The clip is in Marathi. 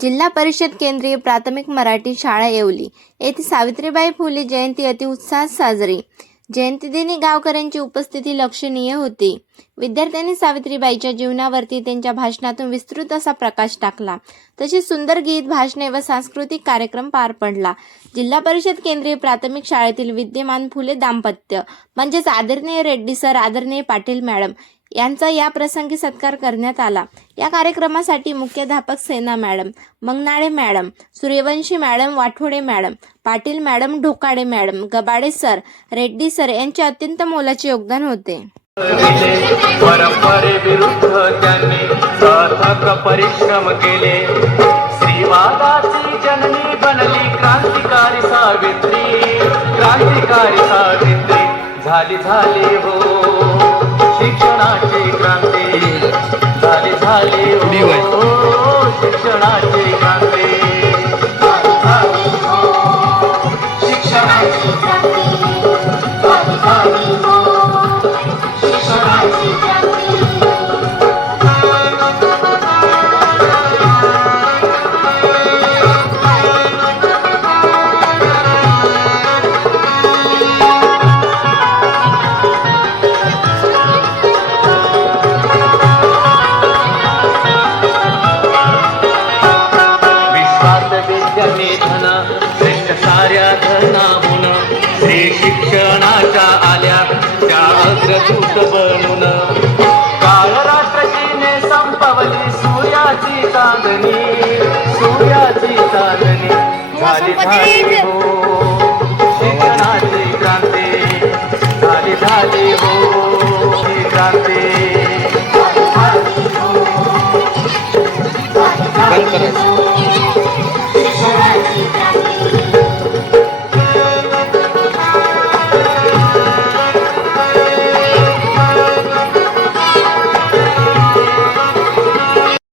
जिल्हा परिषद केंद्रीय प्राथमिक मराठी शाळा येवली. येथे सावित्रीबाई फुले जयंती अति उत्साहात साजरी. जयंतीदिनी गावकऱ्यांची उपस्थिती लक्षणीय होती. विद्यार्थ्यांनी सावित्रीबाईच्या जीवनावरती त्यांच्या भाषणातून विस्तृत असा प्रकाश टाकला. तसेच सुंदर गीत भाषणे व सांस्कृतिक कार्यक्रम पार पडला. जिल्हा परिषद केंद्रीय प्राथमिक शाळेतील विद्यमान फुले दाम्पत्य. म्हणजेच आदरणीय रेड्डी सर आदरणीय पाटील मॅडम यांचा या प्रसंगी सत्कार करण्यात आला. या कार्यक्रमासाठी मुख्याध्यापक Sena madam Mangnale madam Suryavanshi madam Wathode madam Patil madam Dhokade madam Gabade sir Reddy sir यांचे अत्यंत मोलाचे योगदान होते. दिले परंपरेविरुद्ध त्यांनी सार्थक परिश्रम केले. श्रीवादाची जननी बनली क्रांतिकारी सावित्री. क्रांतिकारी सावित्री. झाली झाली हो. झाली. विद्या निधन श्रेष्ठ साऱ्या धनाहून श्री शिक्षणाच्या आल्या त्या अग्रदूत बनून. काळ रात्रीने संपवली सूर्याची चांदणी. सूर्याची चांदणी झाली झाली हो.